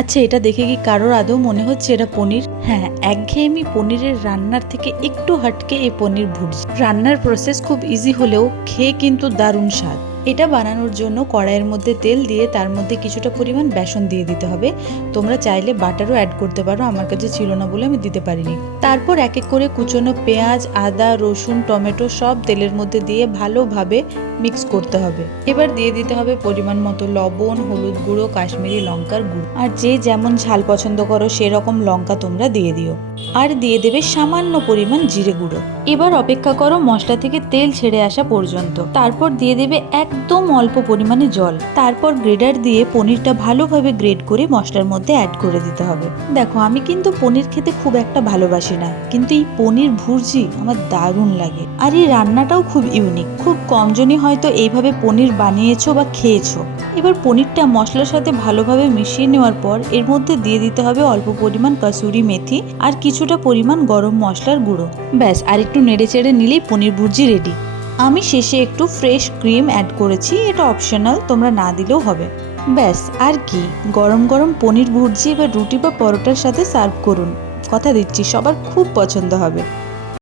আচ্ছা, এটা দেখে কি কারোর আদৌ মনে হচ্ছে এটা পনির? হ্যাঁ, একঘেয়েমি পনিরের রান্নার থেকে একটু হটকে এই পনির ভুর্জি। রান্নার প্রসেস খুব ইজি হলেও খেয়ে কিন্তু দারুণ স্বাদ। এটা বানানোর জন্য কড়াইয়ের মধ্যে তেল দিয়ে তার মধ্যে কিছুটা পরিমাণ বেসন দিয়ে দিতে হবে। তোমরা চাইলে বাটারও অ্যাড করতে পারো, আমার কাছে ছিল না বলে আমি দিতে পারিনি। তারপর এক এক করে কুচনো পেঁয়াজ, আদা, রসুন, টমেটো সব তেলের মধ্যে দিয়ে ভালোভাবে মিক্স করতে হবে। এবার দিয়ে দিতে হবে পরিমাণ মতো লবণ, হলুদ গুঁড়ো, কাশ্মীরি লঙ্কার গুঁড়ো, আর যে যেমন ঝাল পছন্দ করো সেরকম লঙ্কা তোমরা দিয়ে দিও। আর দিয়ে দেবে সামান্য পরিমাণ জিরে গুঁড়ো। এবার অপেক্ষা করো মশলা থেকে তেল ছেড়ে আসা পর্যন্ত। তারপর দিয়ে দেবে একদম অল্প পরিমাণে জল। তারপর গ্রেডার দিয়ে পনিরটা ভালোভাবে গ্রেড করে মশলার মধ্যে অ্যাড করে দিতে হবে। দেখো, আমি কিন্তু পনির খেতে খুব একটা ভালোবাসি না, কিন্তু এই পনির ভুর্জি আমার দারুণ লাগে। আর এই রান্নাটাও খুব ইউনিক। খুব কমজনই হয়তো এইভাবে পনির বানিয়েছো বা খেয়েছো। এবার পনিরটা মশলার সাথে ভালোভাবে মিশিয়ে নেওয়ার পর এর মধ্যে দিয়ে দিতে হবে অল্প পরিমাণ কাসুরি মেথি আর কিছুটা পরিমাণ গরম মশলার গুঁড়ো। ব্যাস, আর একটু নেড়ে চেড়ে নিলেই পনির ভুর্জি রেডি। আমি শেষে একটু ফ্রেশ ক্রিম অ্যাড করেছি, এটা অপশনাল, তোমরা না দিলেও হবে। ব্যাস, আর কি, গরম গরম পনির ভুর্জি এবার রুটি বা পরোটার সাথে সার্ভ করুন। কথা দিচ্ছি সবার খুব পছন্দ হবে।